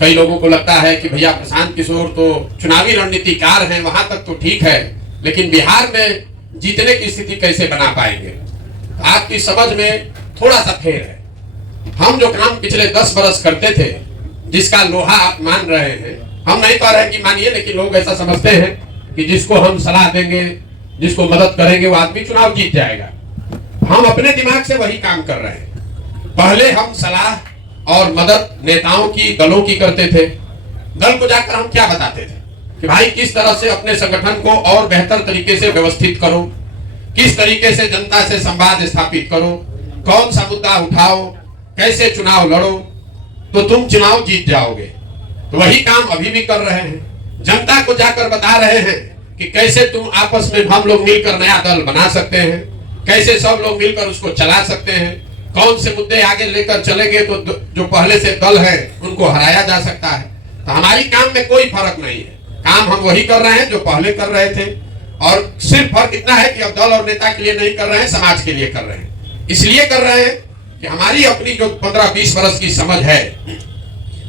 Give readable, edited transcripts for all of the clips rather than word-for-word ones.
कई लोगों को लगता है कि भैया प्रशांत किशोर तो चुनावी रणनीतिकार हैं, वहां तक तो ठीक है, लेकिन बिहार में जीतने की स्थिति कैसे बना पाएंगे? आपकी समझ में थोड़ा सा फेर है। हम जो काम पिछले 10 बरस करते थे, जिसका लोहा आप मान रहे हैं, हम नहीं कह रहे कि मानिए, लेकिन लोग ऐसा समझते हैं कि जिसको हम सलाह देंगे, जिसको मदद करेंगे, वो आदमी चुनाव जीत जाएगा। हम अपने दिमाग से वही काम कर रहे हैं। पहले हम सलाह और मदद नेताओं की, दलों की करते थे। दल को जाकर हम क्या बताते थे कि भाई किस तरह से अपने संगठन को और बेहतर तरीके से व्यवस्थित करो, किस तरीके से जनता से संवाद स्थापित करो, कौन सा मुद्दा उठाओ, कैसे चुनाव लड़ो तो तुम चुनाव जीत जाओगे। तो वही काम अभी भी कर रहे हैं। जनता को जाकर बता रहे हैं कि कैसे तुम आपस में हम लोग मिलकर नया दल बना सकते हैं, कैसे सब लोग मिलकर उसको चला सकते हैं, कौन से मुद्दे आगे लेकर चलेंगे तो जो पहले से दल है उनको हराया जा सकता है। तो हमारी काम में कोई फर्क नहीं है, काम हम वही कर रहे हैं जो पहले कर रहे थे। और सिर्फ फर्क इतना है कि अब दल और नेता के लिए नहीं कर रहे हैं, समाज के लिए कर रहे हैं। इसलिए कर रहे हैं कि हमारी अपनी जो 15-20 वर्ष की समझ है,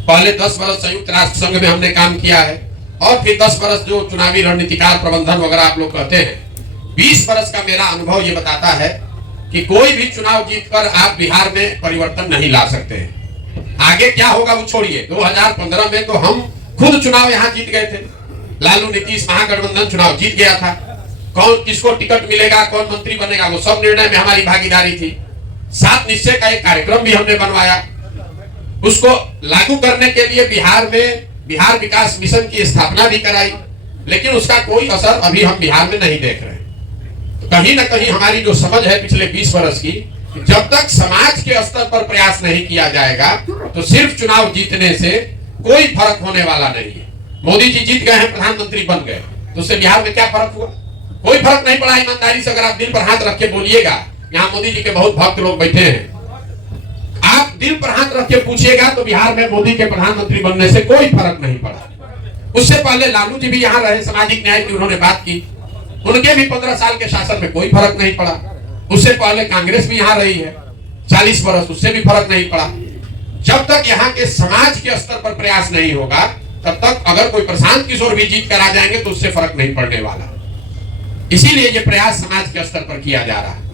पहले 10 वर्ष संयुक्त राष्ट्र संघ में हमने काम किया है और फिर 10 वर्ष जो चुनावी रणनीतिकार प्रबंधन वगैरह आप लोग कहते हैं, 20 वर्ष का मेरा अनुभव ये बताता है कि कोई भी चुनाव जीतकर आप बिहार में परिवर्तन नहीं ला सकते हैं। आगे क्या होगा वो छोड़िए। 2015 में तो हम खुद चुनाव यहाँ जीत गए थे। लालू नीतीश महागठबंधन चुनाव जीत गया था। कौन किसको टिकट मिलेगा, कौन मंत्री बनेगा, वो सब निर्णय में हमारी भागीदारी थी। 7 निश्चय का एक कार्यक्रम भी हमने बनवाया। उसको लागू करने के लिए बिहार में बिहार विकास मिशन की स्थापना भी कराई, लेकिन उसका कोई असर अभी हम बिहार में नहीं देख रहे हैं। तो कहीं ना कहीं हमारी जो समझ है पिछले 20 वर्ष की, जब तक समाज के स्तर पर प्रयास नहीं किया जाएगा तो सिर्फ चुनाव जीतने से कोई फर्क होने वाला नहीं है। मोदी जी जीत गए हैं, प्रधानमंत्री बन गए, तो उससे बिहार में क्या फर्क हुआ? कोई फर्क नहीं पड़ा। ईमानदारी से अगर आप दिल पर हाथ रख के बोलिएगा, यहाँ मोदी जी के बहुत भक्त लोग बैठे हैं, आप दिल पर हाथ रख के पूछिएगा तो बिहार में मोदी के प्रधानमंत्री बनने से कोई फर्क नहीं पड़ा। उससे पहले लालू जी भी यहाँ रहे, सामाजिक न्याय की उन्होंने बात की, उनके भी 15 साल के शासन में कोई फर्क नहीं पड़ा। उससे पहले कांग्रेस भी यहाँ रही है 40 वर्ष, उससे भी फर्क नहीं पड़ा। जब तक यहाँ के समाज के स्तर पर प्रयास नहीं होगा, तब तक अगर कोई प्रशांत किशोर भी जीत कर आ जाएंगे तो उससे फर्क नहीं पड़ने वाला। इसीलिए ये प्रयास समाज के स्तर पर किया जा रहा है।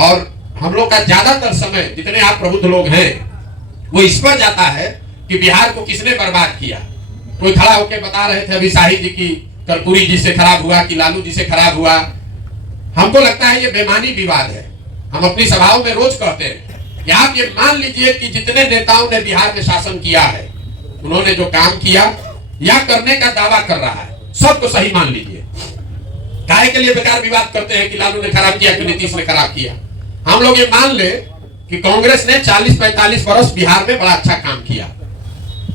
और हम लोग का ज्यादातर समय, जितने आप प्रबुद्ध लोग हैं, वो इस पर जाता है कि बिहार को किसने बर्बाद किया। कोई खड़ा होकर बता रहे थे अभी शाही जी की कर्पूरी जी से खराब हुआ कि लालू जी से खराब हुआ। हमको लगता है ये बेमानी विवाद है। हम अपनी सभाओं में रोज कहते हैं कि आप ये मान लीजिए कि जितने नेताओं ने बिहार में शासन किया है, उन्होंने जो काम किया या करने का दावा कर रहा है, सबको सही मान लीजिए। काहे के लिए बेकार विवाद करते हैं कि लालू ने खराब किया कि नीतीश ने खराब किया? हम लोग ये मान ले कि कांग्रेस ने 40-45 वर्ष बिहार में बड़ा अच्छा काम किया।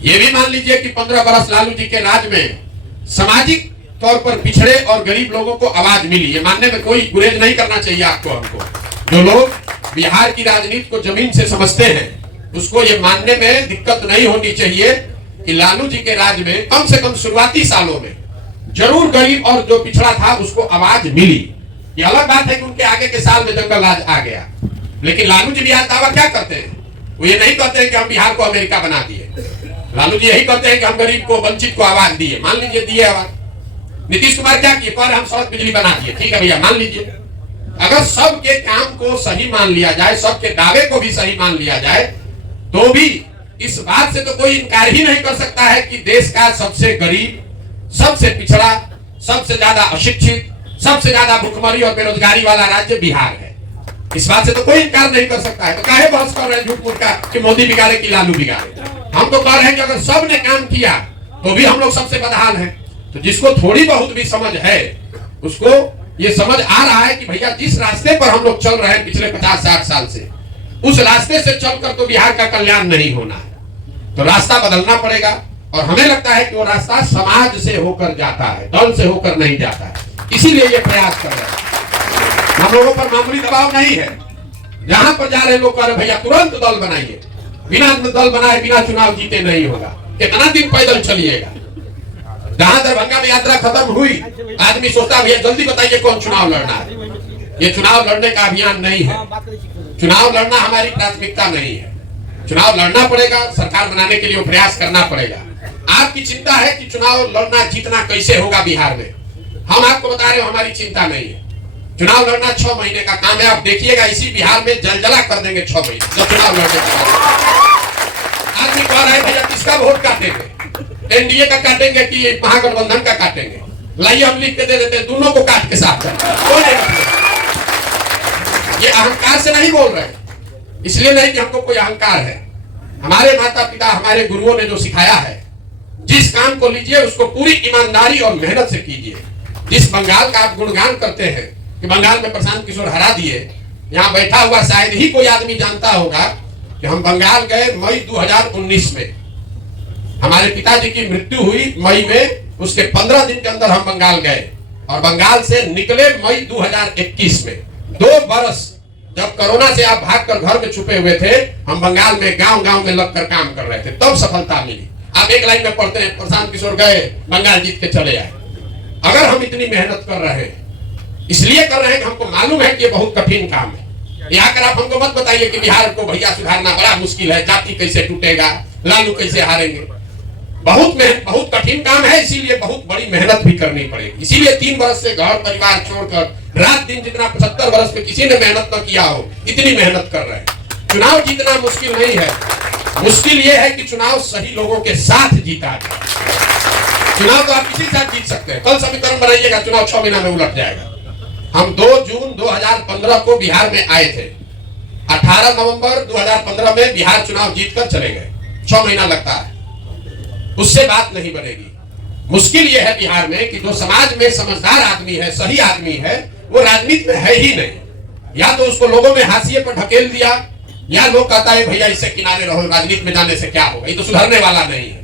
ये भी मान लीजिए कि 15 वर्ष लालू जी के राज में सामाजिक तौर पर पिछड़े और गरीब लोगों को आवाज मिली। ये मानने में कोई गुरेज नहीं करना चाहिए आपको, हमको। जो लोग बिहार की राजनीति को जमीन से समझते हैं, उसको ये मानने में दिक्कत नहीं होनी चाहिए कि लालू जी के राज में कम से कम शुरुआती सालों में जरूर गरीब और जो पिछड़ा था उसको आवाज मिली। ये अलग बात है कि उनके आगे के साल में जंगल राज आ गया, लेकिन लालू जी भी आज दावा क्या करते हैं? वो ये नहीं कहते हैं कि हम बिहार को अमेरिका बना दिए। लालू जी यही कहते हैं कि हम गरीब को, वंचित को आवाज दिए। मान लीजिए दिए आवाज। नीतीश कुमार क्या किए? कह रहे हम सड़क बिजली बना दिए। ठीक है भैया, मान लीजिए। अगर सबके काम को सही मान लिया जाए, सबके दावे को भी सही मान लिया जाए, तो भी इस बात से तो कोई इनकार ही नहीं कर सकता है कि देश का सबसे गरीब, सबसे पिछड़ा, सबसे ज्यादा अशिक्षित, सबसे ज्यादा भुखमरी और बेरोजगारी वाला राज्य बिहार है। इस बात से तो कोई इनकार नहीं कर सकता है। तो काहे बहस कर रहे हैं झूठ मूठ का कि मोदी बिगाड़े कि लालू बिगाड़े? हम तो कह रहे हैं कि अगर सब ने काम किया तो भी हम लोग सबसे बदहाल हैं। तो जिसको थोड़ी बहुत भी समझ है, उसको ये समझ आ रहा है कि भैया जिस रास्ते पर हम लोग चल रहे हैं पिछले 50-60 साल से, उस रास्ते से चलकर तो बिहार का कल्याण नहीं होना है। तो रास्ता बदलना पड़ेगा और हमें लगता है कि वो रास्ता समाज से होकर जाता है, दल से होकर नहीं जाता है। इसीलिए ये प्रयास कर रहे हैं। हम लोगों पर मामूली दबाव नहीं है। जहां पर जा रहे लोग कह रहे भैया तुरंत दल बनाइए, बिना दल बनाए बिना चुनाव जीते नहीं होगा। कितना दिन पैदल चलिएगा? जहां दरभंगा में यात्रा खत्म हुई, आदमी सोचता भैया जल्दी बताइए कौन चुनाव लड़ना है। ये चुनाव लड़ने का अभियान नहीं है। चुनाव लड़ना हमारी प्राथमिकता नहीं है। चुनाव लड़ना पड़ेगा, सरकार बनाने के लिए वो प्रयास करना पड़ेगा। आपकी चिंता है कि चुनाव लड़ना जीतना कैसे होगा बिहार में, हम आपको बता रहे हो हमारी चिंता नहीं है। चुनाव लड़ना 6 महीने का काम है, आप देखिएगा इसी बिहार में जलजला कर देंगे 6 महीने जब चुनाव लड़ने का। आदमी कह रहे भैया किसका वोट काटेंगे, एनडीए का काटेंगे कि महागठबंधन का काटेंगे, लाइए हम लिख के दे देते हैं, दोनों को काट के साथ कोई नहीं। ये अहंकार से नहीं बोल रहे, इसलिए नहीं कि हमको कोई अहंकार है। हमारे माता पिता हमारे गुरुओं ने जो सिखाया है, जिस काम को लीजिए उसको पूरी ईमानदारी और मेहनत से कीजिए। जिस बंगाल का आप गुणगान करते हैं कि बंगाल में प्रशांत किशोर हरा दिए, यहाँ बैठा हुआ शायद ही कोई आदमी जानता होगा कि हम बंगाल गए मई 2019 में, हमारे पिताजी की मृत्यु हुई मई में, उसके 15 दिन के अंदर हम बंगाल गए और बंगाल से निकले मई 2021 में। 2 बरस जब कोरोना से आप भागकर घर में छुपे हुए थे, हम बंगाल में गांव-गांव में लगकर काम कर रहे थे, तब सफलता मिली। आप एक लाइन में पढ़ते हैं प्रशांत किशोर गए बंगाल जीत के चले आए। अगर हम इतनी मेहनत कर रहे हैं, इसलिए कर रहे हैं कि हमको मालूम है कि ये बहुत कठिन काम है। यहाँ कर आप हमको मत बताइए कि बिहार को भैया सुधारना बड़ा मुश्किल है, जाति कैसे टूटेगा, लालू कैसे हारेंगे। बहुत कठिन काम है, इसीलिए बहुत बड़ी मेहनत भी करनी पड़ेगी। इसीलिए 3 वर्ष से घर परिवार छोड़कर रात दिन जितना 75 वर्ष में किसी ने मेहनत न किया हो, इतनी मेहनत कर रहे हैं। चुनाव जीतना मुश्किल नहीं है, मुश्किल यह है कि चुनाव सही लोगों के साथ जीता जाए। चुनाव तो आप किसी के साथ जीत सकते हैं, कल समीकरण बनाइएगा, चुनाव 6 महीना में उलट जाएगा। हम 2 जून 2015 को बिहार में आए थे, 18 नवंबर 2015 में बिहार चुनाव जीतकर चले गए। 6 महीना लगता है, उससे बात नहीं बनेगी। मुश्किल यह है बिहार में कि जो समाज में समझदार आदमी है, सही आदमी है, वो राजनीति में है ही नहीं। या तो उसको लोगों ने हाशिए पर ढकेल दिया, या लोग कहता है भैया इससे किनारे रहो, राजनीति में जाने से क्या होगा, ये तो सुधरने वाला नहीं है।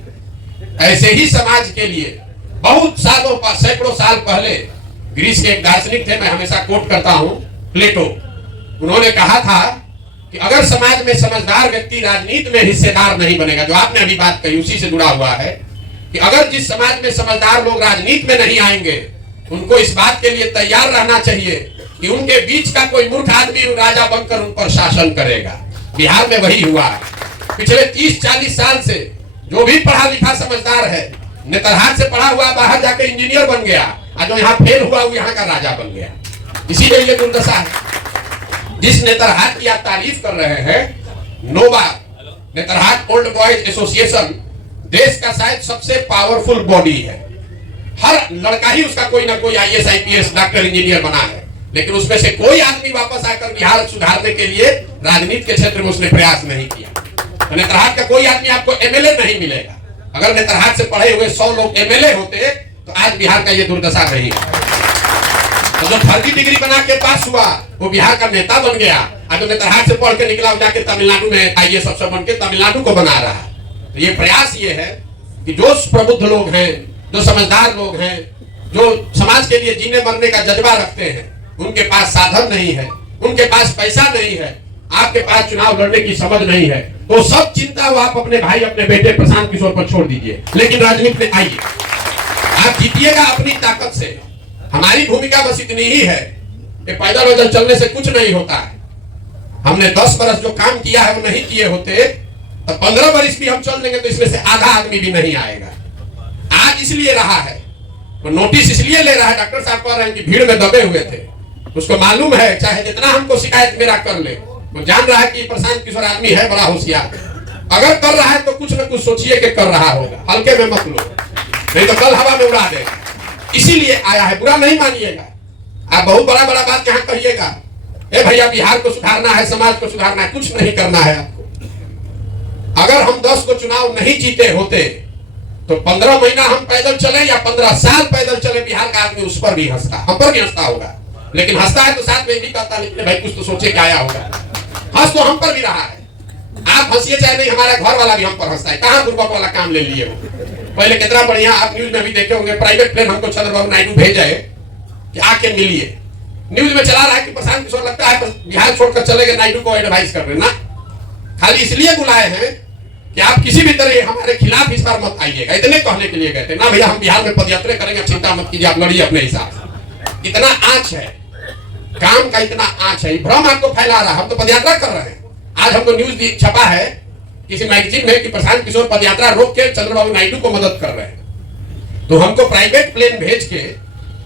ऐसे ही समाज के लिए बहुत सालों सैकड़ों साल पहले ग्रीस के एक दार्शनिक थे, मैं हमेशा कोट करता हूं, प्लेटो। उन्होंने कहा था कि अगर समाज में समझदार व्यक्ति राजनीति में हिस्सेदार नहीं बनेगा, जो आपने अभी बात कही उसी से जुड़ा हुआ है, कि अगर जिस समाज में समझदार लोग राजनीति में नहीं आएंगे, उनको इस बात के लिए तैयार रहना चाहिए कि उनके बीच का कोई मूर्ख आदमी राजा बनकर उन पर शासन करेगा। बिहार में वही हुआ है। पिछले 30-40 साल से जो भी पढ़ा लिखा समझदार है, नेतरहाट से पढ़ा हुआ बाहर जाकर इंजीनियर बन गया, और जो यहाँ फेल हुआ वो यहाँ का राजा बन गया। इसीलिए ये दुर्दशा है। जिस नेतरहाट की आप तारीफ कर रहे हैं, nova Netarhat old boys association देश का शायद सबसे पावरफुल बॉडी है। हर लड़का ही उसका कोई ना कोई IAS IPS डॉक्टर इंजीनियर बना है, लेकिन उसमें से कोई आदमी वापस आकर बिहार सुधारने के लिए राजनीति के क्षेत्र में उसने प्रयास नहीं किया। तो नेतरहाट का कोई आदमी आपको MLA नहीं मिलेगा। अगर नेतरहाट से पढ़े हुए 100 लोग MLA होते तो आज बिहार का ये दुर्दशा नहीं है। तो जो फर्जी डिग्री बना के पास हुआ वो बिहार का नेता बन गया, और जो नेतरहाट से पढ़ के निकला जाके तमिलनाडु में IAS अफसर बन के तमिलनाडु को बना रहा है। तो ये प्रयास ये है कि जो प्रबुद्ध लोग हैं, जो समझदार लोग हैं, जो समाज के लिए जीने मरने का जज्बा रखते हैं, उनके पास साधन नहीं है, उनके पास पैसा नहीं है, आपके पास चुनाव लड़ने की समझ नहीं है, तो सब चिंता वो आप अपने भाई अपने बेटे प्रशांत किशोर पर छोड़ दीजिए, लेकिन राजनीति में आइए। आप जीतिएगा अपनी ताकत से। हमारी भूमिका बस इतनी ही है कि पैदल वैदल चलने से कुछ नहीं होता है। हमने 10 बरस जो काम किया है वो नहीं किए होते तो 15 बरस भी हम चल देंगे तो इसमें से आधा आदमी भी नहीं आएगा। आज इसलिए रहा है, वो नोटिस इसलिए ले रहा है, डॉक्टर साहब कह रहे हैं कि भीड़ में दबे हुए थे, उसको मालूम है चाहे जितना हमको शिकायत मेरा कर ले, वो जान रहा है कि प्रशांत किशोर आदमी है बड़ा होशियार। अगर कर रहा है तो कुछ न कुछ सोचिए कि कर रहा होगा, हल्के में मत लो, नहीं तो कल हवा में उड़ा देगा। इसीलिए आया है, बुरा नहीं मानिएगा। आप बहुत बड़ा बड़ा बात यहाँ कहिएगा, ए भैया बिहार को सुधारना है, समाज को सुधारना है, कुछ नहीं करना है आपको। अगर हम 10 को चुनाव नहीं जीते होते तो 15 महीना हम पैदल चले या 15 साल पैदल चले, बिहार का आदमी उस पर भी हंसता, हम पर भी हंसता होगा। लेकिन हंसता है तो साथ में भी कहता है भाई कुछ तो सोचे क्या आया होगा। हंस तो हम पर भी रहा है, आप हंसिए चाहे नहीं, हमारा घर वाला भी हम पर हंसता है। कहाँ बुर्बक वाला काम ले लिए हो। पहले कितना बढ़िया आप न्यूज में भी देखे होंगे, प्राइवेट प्लेन हमको चंद्रबाबू नायडू भेजे कि आके मिलिए। न्यूज में चला रहा है कि प्रशांत किशोर लगता है बिहार छोड़कर चले गए, नायडू को एडवाइस कर रहे ना, खाली इसलिए बुलाए हैं कि आप किसी भी तरह हमारे खिलाफ इस बार मत आइएगा, इतने कहने के लिए गए थे ना। भैया हम बिहार में पदयात्रा करेंगे, चिंता मत कीजिए, आप लड़िए अपने हिसाब से। इतना आंच है काम का, इतना आंच है, भ्रम आपको फैला रहा है। हम तो पदयात्रा कर रहे हैं। आज हमको न्यूज छपा है किसी मैगजीन में कि प्रशांत किशोर पदयात्रा रोक के चंद्रबाबू नायडू को मदद कर रहे हैं। तो हमको प्राइवेट प्लेन भेज के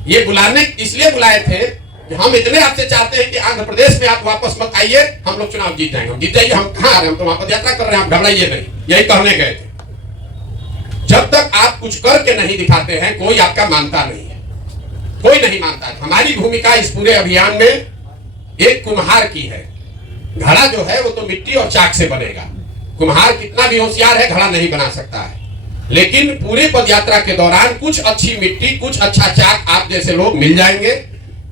ये बुलाने इसलिए बुलाए थे कि हम इतने आपसे चाहते हैं कि आंध्र प्रदेश में आप वापस मत आइए, हम लोग चुनाव जीत जाएंगे। हम जीत जाइए, हम कहाँ आ रहे हैं, हम तो वहां पदयात्रा कर रहे हैं, आप घबराइए नहीं, यही कहने गए थे। जब तक आप कुछ करके नहीं दिखाते हैं कोई आपका मानता नहीं है, कोई नहीं मानता है। हमारी भूमिका इस पूरे अभियान में एक कुम्हार की है। घड़ा जो है वो तो मिट्टी और चाक से बनेगा, कुम्हार कितना भी होशियार है घड़ा नहीं बना सकता है। लेकिन पूरे पदयात्रा के दौरान कुछ अच्छी मिट्टी, कुछ अच्छा चाक आप जैसे लोग मिल जाएंगे,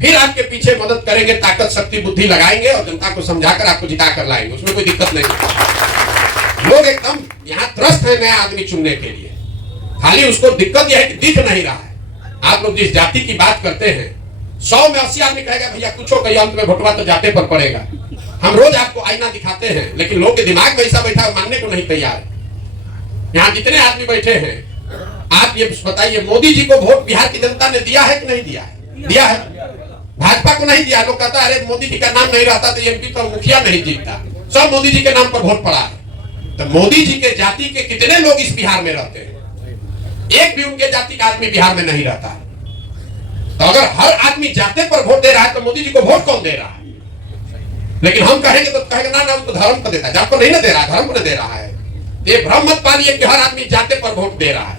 फिर आपके पीछे मदद करेंगे, ताकत शक्ति बुद्धि लगाएंगे और जनता को समझाकर आपको जिता कर लाएंगे। उसमें कोई दिक्कत नहीं। लोग एकदम यहाँ त्रस्त है नया आदमी चुनने के लिए, खाली उसको दिक्कत यह है कि दिख नहीं रहा है। आप लोग जिस जाति की बात करते हैं, 100 में 80 आदमी कहेगा भैया कुछ हो कहिए, अंत में भोटवा तो जाते पर पड़ेगा। हम रोज आपको आईना दिखाते हैं, लेकिन लोग के दिमाग में ऐसा बैठा है मानने को नहीं तैयार है। यहाँ जितने आदमी बैठे हैं, आप ये बताइए मोदी जी को वोट बिहार की जनता ने दिया है कि नहीं दिया है? दिया है। भाजपा को नहीं दिया। लोग कहता है अरे मोदी जी का नाम नहीं रहता तो एमपी का मुखिया नहीं जीतता, सब मोदी जी के नाम पर वोट पड़ा है। तो मोदी जी के जाति के कितने लोग इस बिहार में रहते हैं? एक भी उनके जाति का आदमी बिहार में नहीं रहता है। तो अगर हर आदमी जाते पर वोट दे रहा है तो मोदी जी को वोट कौन दे रहा है? लेकिन हम कहेंगे तो कहेंगे ना ना उनको धर्म को देता है, जात को नहीं ना दे रहा है, धर्म को दे रहा है। ये भ्रम मत पालिए कि हर आदमी जाते पर वोट दे रहा है।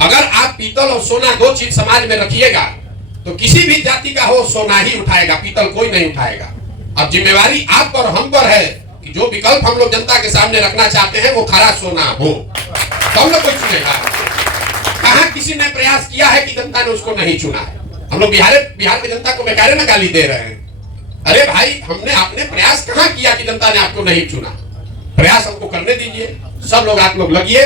अगर आप पीतल और सोना दो चीज समाज में रखिएगा तो किसी भी जाति का हो सोना ही उठाएगा, पीतल कोई नहीं उठाएगा। अब जिम्मेवारी आप पर हम पर है कि जो विकल्प हम लोग जनता के सामने रखना चाहते हैं वो खरा सोना हो, तो हम लोग कोई चुनेगा। कहां किसी ने प्रयास किया है कि जनता ने उसको नहीं चुना है? हम लोग बिहार की जनता को बेकारे ना गाली दे रहे हैं। अरे भाई हमने आपने प्रयास कहां किया कि जनता ने आपको नहीं चुना? प्रयास हमको करने दीजिए, सब लोग आप लोग लगिए।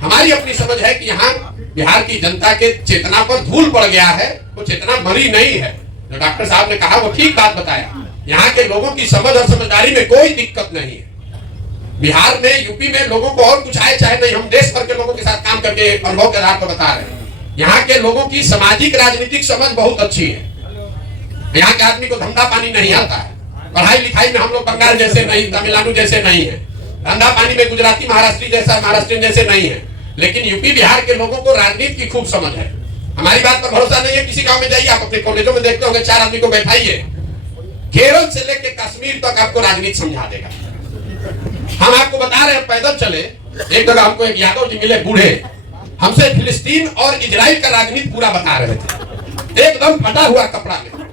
हमारी अपनी समझ है कि यहाँ बिहार की जनता के चेतना पर धूल पड़ गया है, वो चेतना मरी नहीं है। जो डॉक्टर साहब ने कहा वो ठीक बात बताया। यहाँ के लोगों की समझ और समझदारी में कोई दिक्कत नहीं है। बिहार में यूपी में लोगों को और कुछ आए चाहे नहीं, हम देश भर के लोगों के साथ काम करके अनुभव के आधार पर बता रहे हैं। यहाँ के लोगों की सामाजिक राजनीतिक समझ बहुत अच्छी है। यहाँ के आदमी को धंधा पानी नहीं आता है, पढ़ाई लिखाई में हम लोग बंगाल जैसे नहीं, तमिलनाडु जैसे नहीं है, धंधा पानी में गुजराती महाराष्ट्रीयन जैसे नहीं है। लेकिन यूपी बिहार के लोगों को राजनीति की खूब समझ है। हमारी बात पर भरोसा नहीं है, किसी गांव में जाइए, आप अपने कॉलेजों में देखते होंगे 4 आदमी को बैठाइए, केरल से लेकर कश्मीर तक आपको राजनीति समझा देगा। हम आपको बता रहे हैं, पैदल चले, एक जगह हमको एक यादव जी मिले बूढ़े, हमसे फिलिस्तीन और इजराइल का राजनीति पूरा बता रहे थे, एकदम फटा हुआ कपड़ा में।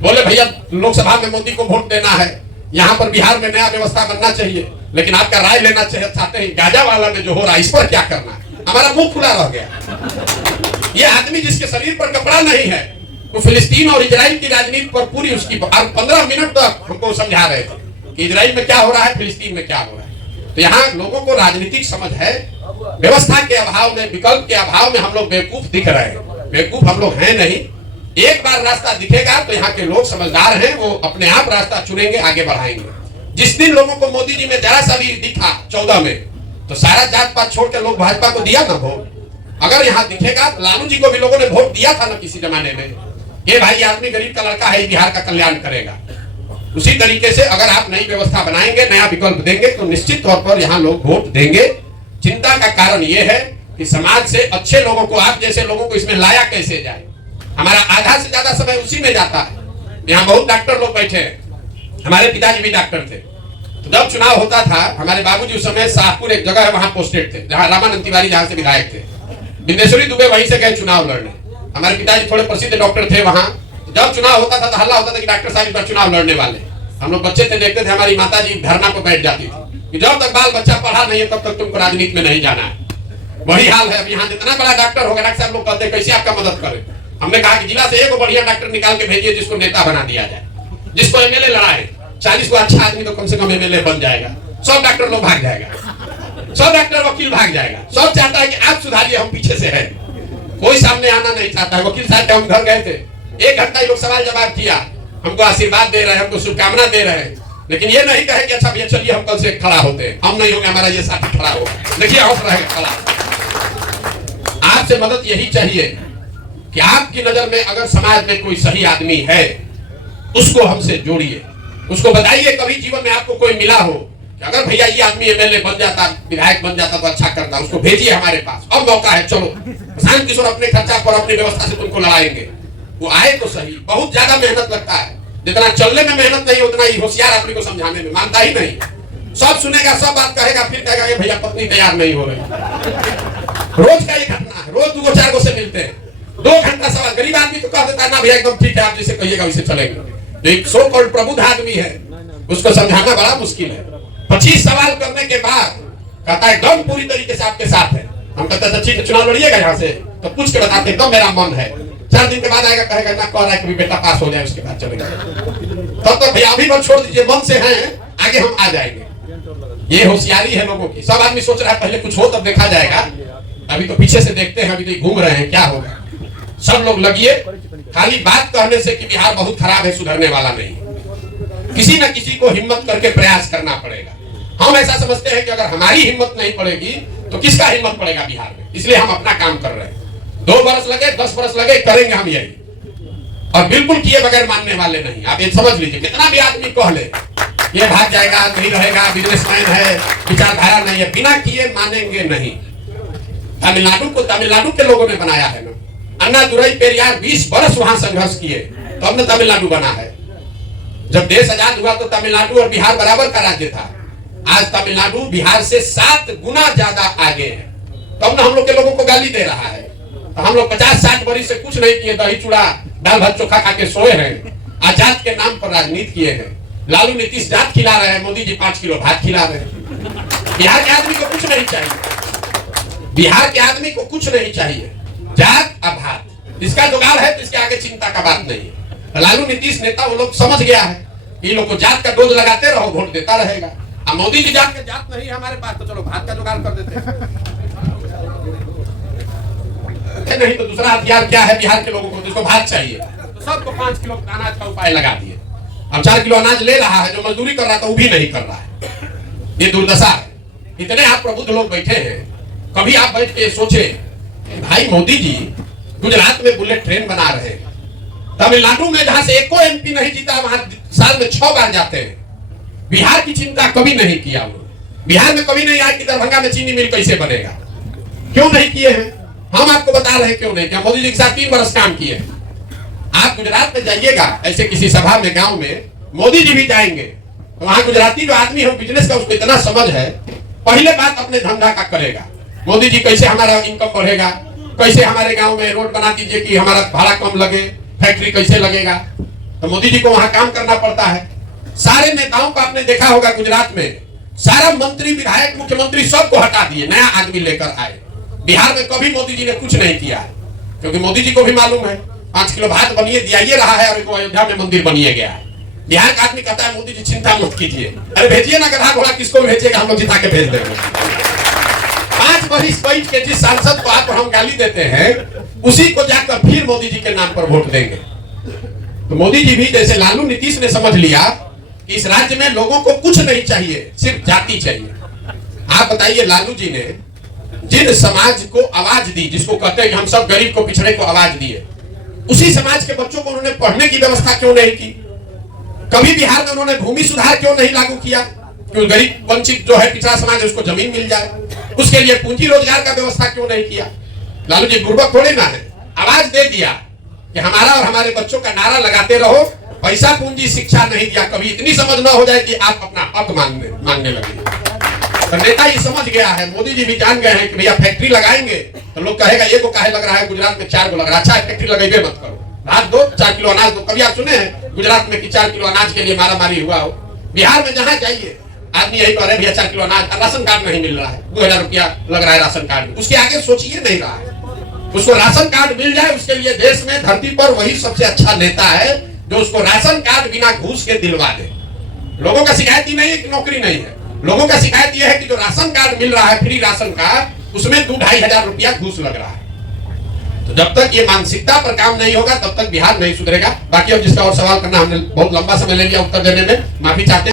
बोले भैया लोकसभा में मोदी को वोट देना है, यहाँ पर बिहार में नया व्यवस्था बनना चाहिए, लेकिन आपका राय लेना चाहते हैं गाजा वाला में जो हो रहा है इस पर क्या करना है? हमारा मुंह खुला रह गया। ये आदमी जिसके शरीर पर कपड़ा नहीं है वो फिलिस्तीन और इजराइल की राजनीति पर पूरी उसकी 15 मिनट तक हमको समझा रहे थे कि इजराइल में क्या हो रहा है, फिलिस्तीन में क्या हो रहा है। तो यहाँ लोगों को राजनीतिक समझ है, व्यवस्था के अभाव में, विकल्प के अभाव में हम लोग बेवकूफ दिख रहे हैं। बेवकूफ हम लोग हैं नहीं। एक बार रास्ता दिखेगा तो यहाँ के लोग समझदार हैं, वो अपने आप रास्ता चुनेंगे, आगे बढ़ाएंगे। जिस दिन लोगों को मोदी जी में जरा सा भी दिखा 14 में, तो सारा जात पात छोड़ के लोग भाजपा को दिया ना वोट। अगर यहाँ दिखेगा तो लालू जी को भी लोगों ने वोट दिया था ना किसी जमाने में, ये भाई आदमी गरीब का लड़का है, बिहार का कल्याण करेगा। उसी तरीके से अगर आप नई व्यवस्था बनाएंगे, नया विकल्प देंगे तो निश्चित तौर पर यहाँ लोग वोट देंगे। चिंता का कारण ये है कि समाज से अच्छे लोगों को, आप जैसे लोगों को इसमें लाया कैसे जाए। हमारा आधा से ज्यादा समय उसी में जाता है। यहाँ बहुत डॉक्टर लोग बैठे हैं, हमारे पिताजी भी डॉक्टर थे। तो जब चुनाव होता था, हमारे बाबूजी उस समय शाहपुर एक जगह है वहां पोस्टेड थे, जहां रामानंद तिवारी जहां से विधायक थे, बिंदेश्वरी दुबे वहीं से गए चुनाव लड़ने। हमारे पिताजी थोड़े प्रसिद्ध डॉक्टर थे वहां। जब चुनाव होता था तो हल्ला होता था कि डॉक्टर साहब इस बार चुनाव लड़ने वाले। हम लोग बच्चे थे, देखते थे, हमारी माता जी धरना पर बैठ जाती थी कि जब तक बाल बच्चा पढ़ा नहीं है तब तक तुमको राजनीति में नहीं जाना है। वही हाल है अब यहाँ। जितना बड़ा डॉक्टर होगा, डॉक्टर साहब लोग कहते हैं कैसे आपका मदद करें। हमने कहा कि जिला से एक बढ़िया डॉक्टर निकाल के भेजिए जिसको नेता बना दिया जाए, जिसको एमएलए लड़ाए। 40 को अच्छा आदमी तो कम से कम एमएलए बन जाएगा, 100 डॉक्टर लोग भाग जाएगा, 100 डॉक्टर वकील भाग जाएगा। सब चाहता है कि आप सुधारिए, हम पीछे से हैं। कोई सामने आना नहीं चाहता है। वकील साहब हम घर गए थे, 1 घंटा ये लोग सवाल जवाब किया, हमको आशीर्वाद दे रहे हैं, हमको शुभकामना दे रहे हैं, लेकिन ये नहीं कहे कि अच्छा भैया चलिए हम कल से खड़ा होते हैं, हम नहीं होंगे, हमारा ये साथी खड़ा होगा। देखिए हौस रहेगा खड़ा। आपसे मदद यही चाहिए कि आपकी नजर में अगर समाज में कोई सही आदमी है उसको हमसे जोड़िए, उसको बताइए कभी जीवन में आपको कोई मिला हो कि अगर भैया ये आदमी एमएलए बन जाता, विधायक बन जाता तो अच्छा करता, उसको भेजिए हमारे पास, अब मौका है, चलो प्रशांत किशोर अपने खर्चा पर अपनी व्यवस्था से तुमको लड़ाएंगे। वो आए तो सही, बहुत ज्यादा मेहनत लगता है, जितना चलने में मेहनत नहीं उतना ही होशियार आदमी को समझाने में, मानता ही नहीं, सब सुनेगा, सब बात कहेगा, फिर कहेगा ये भैया पत्नी तैयार नहीं हो रही। रोज का ये घटना है, रोज 2-4 को से मिलते हैं, 2 घंटा सवाल, गरीब आदमी तो कह देता है ना भैया एकदम ठीक है, आप जैसे कहिएगा वैसे चलेंगे। एक सो कॉल्ड प्रबुद्ध आदमी है, उसको समझाना बड़ा मुश्किल है। 25 सवाल करने के बाद कहता है एकदम पूरी तरीके से आपके साथ है। हम कहते हैं ठीक है, चुनाव लड़िएगा यहाँ से, तो पूछ के बताते एकदम मेरा मन है। 4 दिन के बाद आएगा, कहेगा ना कह रहा है कि बेटा पास हो जाए, उसके बाद चलेगा। तब तो भैया अभी मत छोड़ दीजिए, मन से हैं, आगे हम आ जाएंगे। ये होशियारी है लोगों की। सब आदमी सोच रहा है पहले कुछ हो तब देखा जाएगा, अभी तो पीछे से देखते हैं, अभी तो घूम रहे हैं, क्या होगा। सब लोग लगिए, खाली बात कहने से कि बिहार बहुत खराब है सुधरने वाला नहीं। किसी न किसी को हिम्मत करके प्रयास करना पड़ेगा। हम ऐसा समझते हैं कि अगर हमारी हिम्मत नहीं पड़ेगी तो किसका हिम्मत पड़ेगा बिहार में, इसलिए हम अपना काम कर रहे हैं। 2 बरस लगे, 10 बरस लगे, करेंगे हम यही, और बिल्कुल किए बगैर मानने वाले नहीं। आप ये समझ लीजिए, कितना भी आदमी कह ले ये भाग जाएगा, नहीं रहेगा, बिजनेसमैन है, विचारधारा नहीं है, बिना किए मानेंगे नहीं। तमिलनाडु को तमिलनाडु के लोगों ने बनाया है ना, अन्ना दुरई पेरियार 20 बरस वहां संघर्ष किए तो अब तमिलनाडु बना है। जब देश आजाद हुआ तो तमिलनाडु और बिहार बराबर का राज्य था। आज तमिलनाडु बिहार से 7 गुना ज्यादा आगे है। तब हम लोग के लोगों को गाली दे रहा है। तो हम लोग 50-60 बरस से कुछ नहीं किए, दही चूड़ा दाल भात चोखा खा के सोए हैं। आजाद के नाम पर राजनीति किए हैं। लालू नीतीश जात खिला रहे हैं, मोदी जी 5 किलो भात खिला रहे हैं। बिहार के आदमी को कुछ नहीं चाहिए, बिहार के आदमी को कुछ नहीं चाहिए, जात और भात, इसका जुगाड़ है तो इसके आगे चिंता का बात नहीं है। लालू नीतीश नेता वो लोग समझ गया है, ये लोग को जात का डोज लगाते रहो, वोट देता रहेगा। अब मोदी जी जात नहीं है हमारे पास, तो चलो भात का जुगाड़ कर देते हैं। नहीं तो दूसरा हथियार क्या है बिहार के लोगों को, जिसको भात चाहिए तो सबको 5 किलो अनाज का उपाय लगा दिए। अब 4 किलो अनाज ले रहा है, जो मजदूरी कर रहा था वो भी नहीं कर रहा है। ये दुर्दशा है। इतने आप प्रबुद्ध लोग बैठे हैं, कभी आप बैठ के सोचे भाई मोदी जी गुजरात में बुलेट ट्रेन बना रहे हैं, तमिलनाडु में जहां से एको एमपी नहीं जीता वहां साल में 6 बार जाते हैं। बिहार की चिंता कभी नहीं किया उन्होंने। बिहार में कभी नहीं आया कि दरभंगा में चीनी मिल कैसे बनेगा, क्यों नहीं किए हैं? हम आपको बता रहे हैं क्यों नहीं किया। मोदी जी के साथ 3 बरस काम किए। आप गुजरात में जाइएगा, ऐसे किसी सभा में गांव में मोदी जी भी जाएंगे तो वहां गुजराती जो आदमी है बिजनेस का उसको इतना समझ है, पहले बात अपने धंधा का करेगा। मोदी जी कैसे हमारा इनकम बढ़ेगा, कैसे हमारे गांव में रोड बना दीजिए कि हमारा भाड़ा कम लगे, फैक्ट्री कैसे लगेगा। तो मोदी जी को वहां काम करना पड़ता है। सारे नेताओं को आपने देखा होगा गुजरात में, सारा मंत्री विधायक मुख्यमंत्री सबको हटा दिए, नया आदमी लेकर आए। बिहार में कभी मोदी जी ने कुछ नहीं किया, क्योंकि मोदी जी को भी मालूम है 5 किलो भात बनिए दिया रहा है, और अयोध्या में मंदिर बनिए गया है। बिहार का आदमी कहता है मोदी जी चिंता मत कीजिए, अरे भेजिए ना गधा घोड़ा, किसको भेजिएगा, हम लोग जिता के भेज देंगे। 5 बरिस बैठ के जिस सांसद को आप हम गाली देते हैं उसी को जाकर फिर मोदी जी के नाम पर वोट देंगे। तो मोदी जी भी जैसे लालू नीतीश ने समझ लिया कि इस राज्य में लोगों को कुछ नहीं चाहिए, सिर्फ जाति चाहिए। आप बताइए लालू जी ने जिन समाज को आवाज दी, जिसको कहते हैं कि हम सब गरीब को पिछड़े को आवाज दिए, उसी समाज के बच्चों को उन्होंने पढ़ने की व्यवस्था क्यों नहीं की? कभी बिहार में उन्होंने भूमि सुधार क्यों नहीं लागू किया? क्यों गरीब वंचित जो है पिछड़ा समाज है उसको जमीन मिल जाए, उसके लिए पूंजी रोजगार का व्यवस्था क्यों नहीं किया? लालू जी बुर्बक थोड़े ना है, आवाज दे दिया कि हमारा और हमारे बच्चों का नारा लगाते रहो, पैसा पूंजी शिक्षा नहीं दिया। कभी इतनी समझ ना हो जाए कि आप अपना हक मांगने लगे। तो नेता ही समझ गया है, मोदी जी भी जान गए हैं कि भैया फैक्ट्री लगाएंगे तो लोग कहेगा ये को काहे लग रहा है, गुजरात में 4 को लग रहा है, अच्छा फैक्ट्री लगाइए मत करो, भात दो 4 किलो अनाज दो। कभी आप सुने हैं गुजरात में कि 4 किलो अनाज के लिए मारा मारी हुआ हो? बिहार में जहां जाइए आदमी यही कह रहे भैया 4 किलो अनाज, राशन कार्ड नहीं मिल रहा है, 2000 रुपया लग रहा है राशन कार्ड, उसके आगे सोचिए नहीं रहा है। उसको राशन कार्ड मिल जाए, उसके लिए देश में धरती पर वही सबसे अच्छा नेता है जो उसको राशन कार्ड बिना घूस के दिलवा दे। लोगों का शिकायत ही नहीं है कि नौकरी नहीं है, लोगों का शिकायत यह है कि जो राशन कार्ड मिल रहा है, फ्री राशन कार्ड, उसमें 2-2.5 हजार रुपया घूस लग रहा है। तो जब तक ये मानसिकता पर काम नहीं होगा तब तक बिहार नहीं सुधरेगा। बाकी अब जिसका और सवाल करना, हमने बहुत लंबा समय ले लिया उत्तर देने में, माफी चाहते हैं।